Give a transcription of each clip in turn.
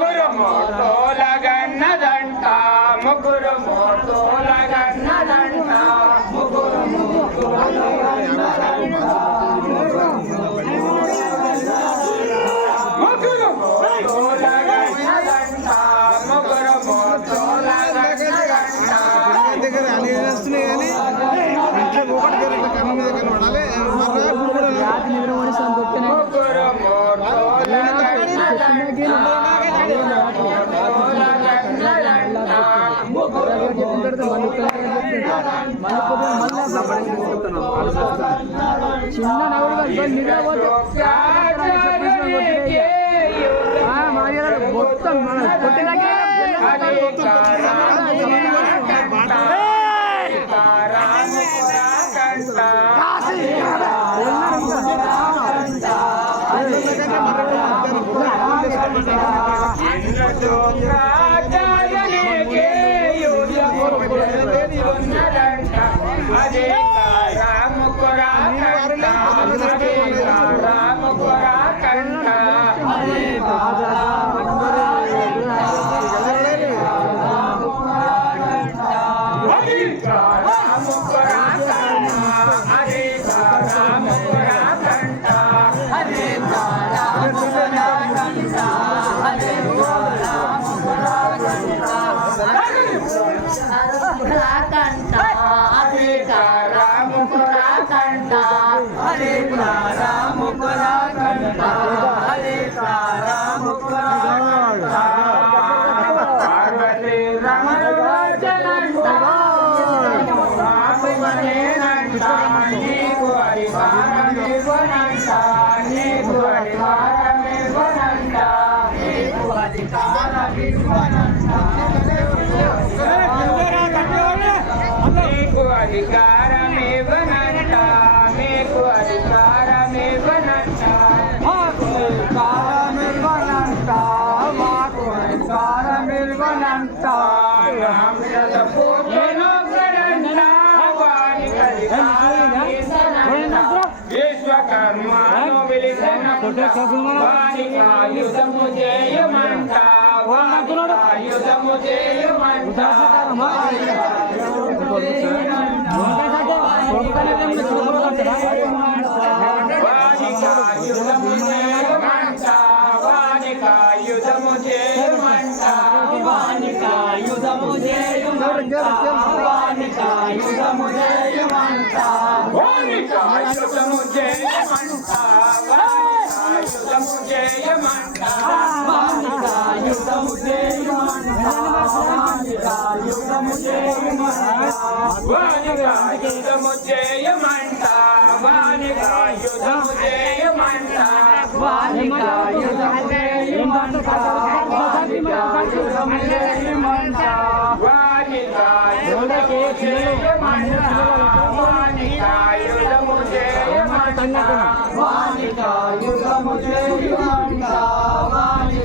ముగ్గురు మోటో లగన్నదంట ముగ్గురు మోటో లగన్నదంట చిన్న నవ్వుడు నిద్రపోతే మొత్తం మన కొట్టినాకే. akan tak? వానికాయుధము జయమంట వానికాయుధము జయమంట వానికాయుధము జయమంట వానికాయుధము జయమంట వానికాయుధము జయమంట వానికాయుధము జయమంట వానికాయుధము జయమంట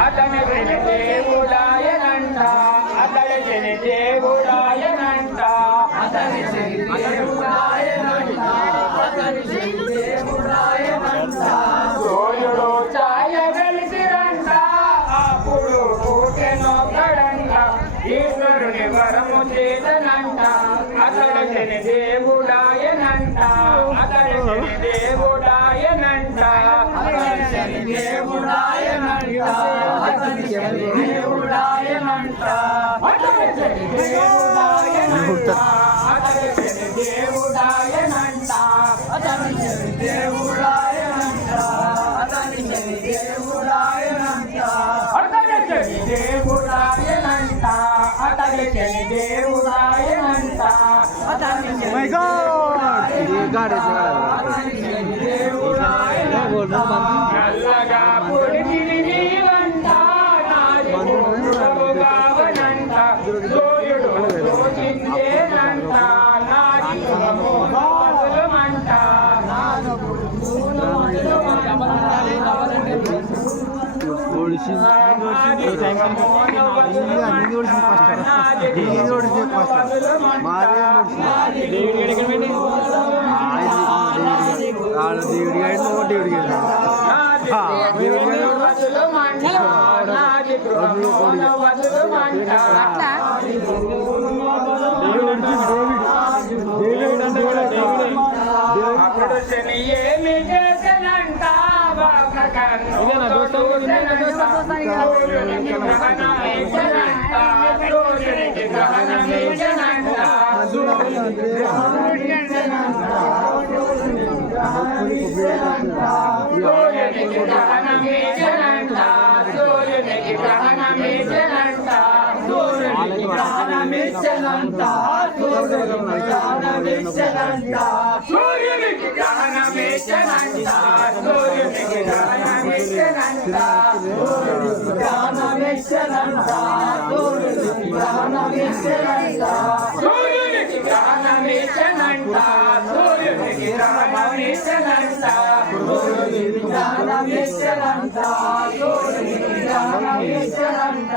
అతను విని దేవుడాయనంట. అతడు విని దేవుడాయనంట. అతని సూర్యుడు ఛాయ వెలిసిరంట. అప్పుడు పూటెను కడంట ఈశ్వరుని వరము చేతనంట. అతడు విని దేవుడాయనంట. అతడు విని దేవుడాయనంట. అతడు విని దేవుడాయనంట. దేవుడాయనంట అతని దేవుడాయనంట అతని దేవుడాయనంట దేవుడి దేవుడి సూర్యునికి గ్రహణమే జనంతా విచ్చలంట విచ్చలంట సూర్యునికి దానమిచ్చనంట సూర్యునికి దానమిచ్చనంట సూర్యునికి దానమిచ్చనంట సూర్యునికి దానమిచ్చనంట సూర్యునికి దానమిచ్చనంట సూర్యునికి దానమిచ్చనంట సూర్యునికి దానమిచ్చనంట సూర్యునికి దానమిచ్చనంట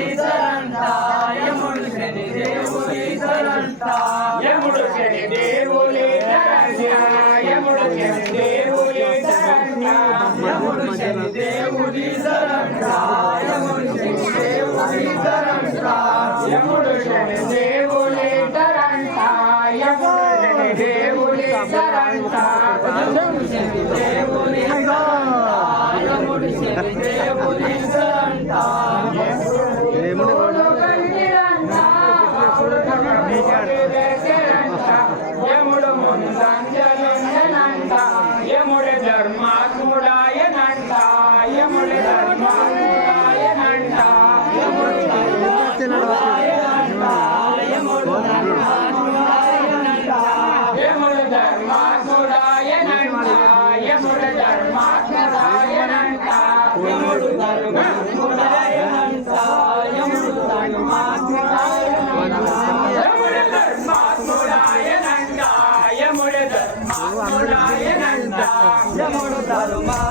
My.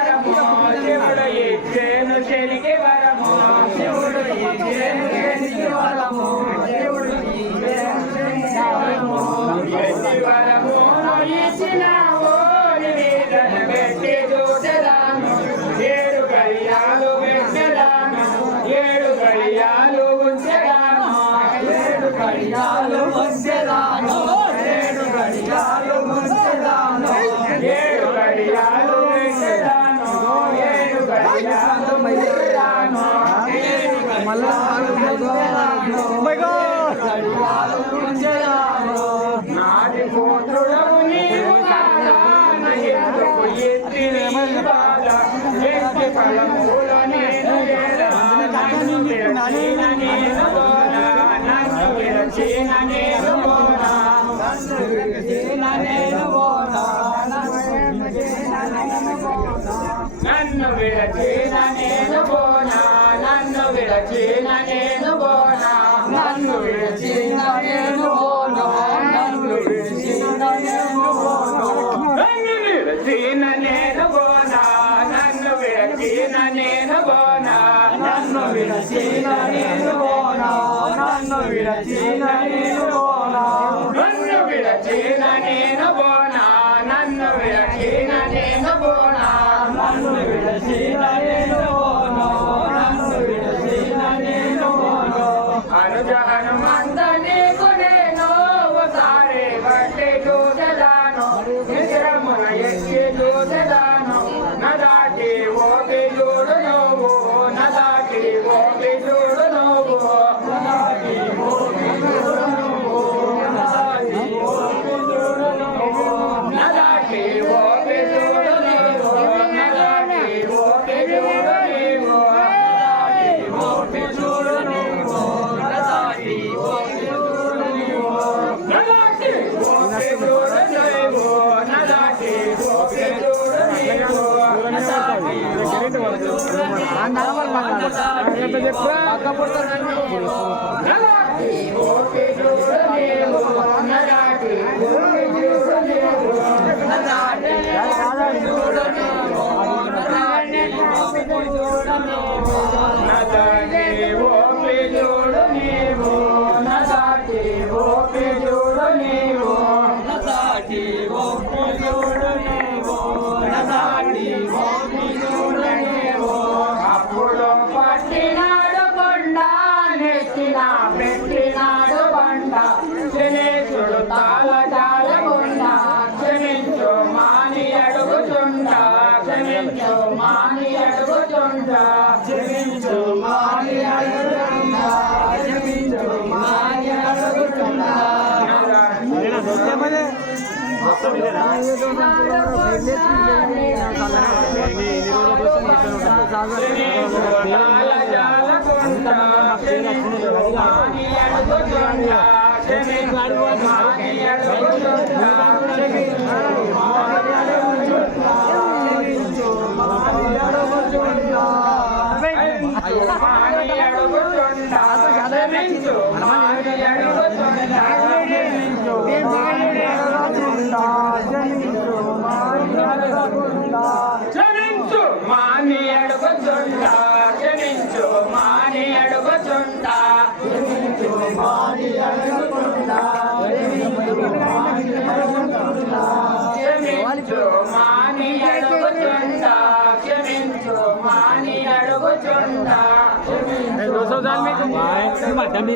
గడియాలు ముసెదాను ఏడు గడియాలు ముసెదాను ఏడు గడియాలు ముసెదాను ఏడు గడియాలు ముసెదాను ఏడు గడియాలు ముసెదాను గడియాలు ముసెదాను నాది పోతుడు నీవు కాదా ఎందుకు ఎత్తి నీ బాధ ఎత్తి కళ్ళ మూలని నేను. నేను నేను నన్ను విడచిన నేను బోనా నన్ను విడచిన నేను బోనా నన్ను విడచిన నేను బోనా నన్ను విడచిన నేను బోనా నన్ను విడచిన నేను బోనా నన్ను విడచిన నేను బోనా నన్ను విడచిన నేను బోనా నన్ను విడచిన నేను బోనా నన్ను విడచిన నేను బోనా నన్ను విడచిన నేను బోనా నన్ను విడచిన જય શ્રીમદ અમે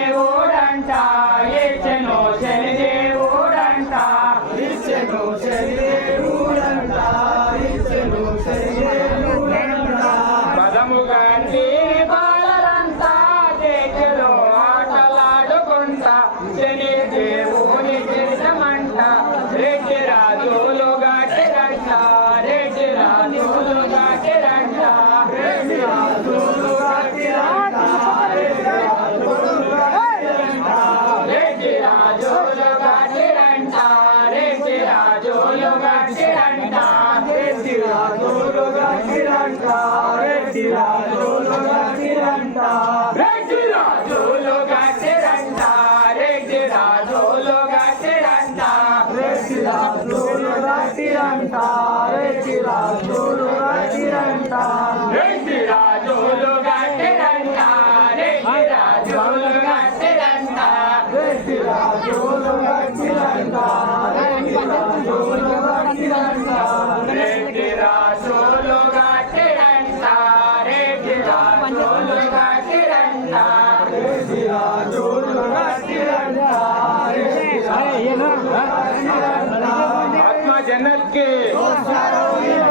주를 알지란다